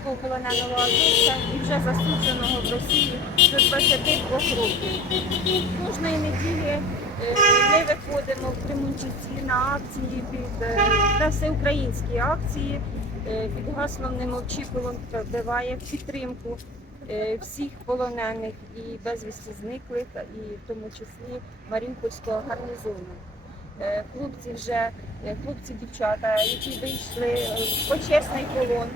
полоненого азовця і вже засудженого в Росії до 22 років. Кожної неділі е, ми виходимо в Кременчуці на акції під е, на всеукраїнські акції е, під гаслом «Не мовчи, полон вбиває» підтримку всіх полонених і безвісті зниклих, і в тому числі Маріупольського гарнізону. Хлопці вже хлопці, дівчата, які вийшли в почесний полон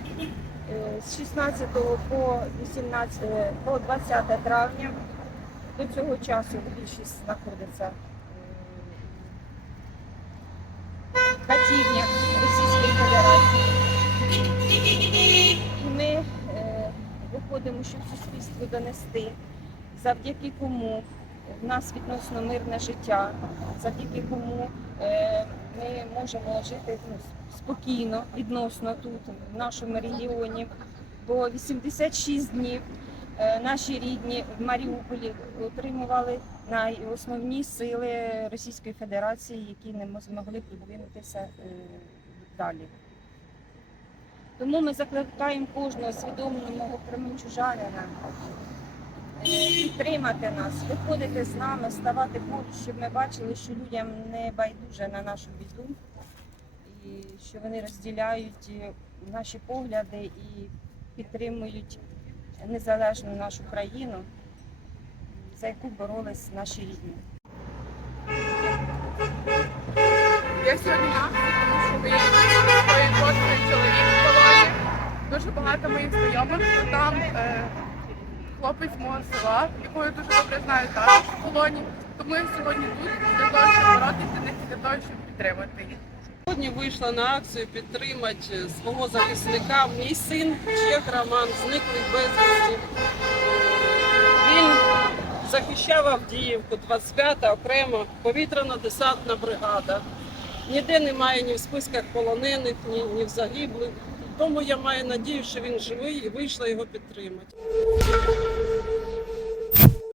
з 16 по 18, е, по 20 травня. До цього часу більшість знаходиться в катівнях Російської Федерації. І ми е, виходимо, щоб суспільству донести, завдяки кому в нас відносно мирне життя, завдяки кому е, ми можемо жити ну, спокійно, відносно тут, в нашому регіоні. Бо 86 днів е, наші рідні в Маріуполі отримували на основні сили Російської Федерації, які не змогли продвинутися е, далі. Тому ми закликаємо кожного свідомого кременчужанина підтримати нас, виходити з нами, ставати поруч, щоб ми бачили, що людям не байдуже на нашу біду, і що вони розділяють е, наші погляди і підтримують незалежну нашу країну, за яку боролись наші рідні. Я сьогодні чоловік в полоні. Дуже багато моїх знайомих. Там е, хлопець мого села, якого я дуже добре знаю, також в полоні. Тому я сьогодні тут для того, щоб боротися них для того, щоб підтримати їх. Сьогодні вийшла на акцію підтримати свого захисника. Мій син Чех Роман, зниклий безвісті. Він захищав Авдіївку, 25-та окремо повітряно-десантна бригада. Ніде немає ні в списках полонених, ні, ні в загиблих. Тому я маю надію, що він живий і вийшла його підтримати.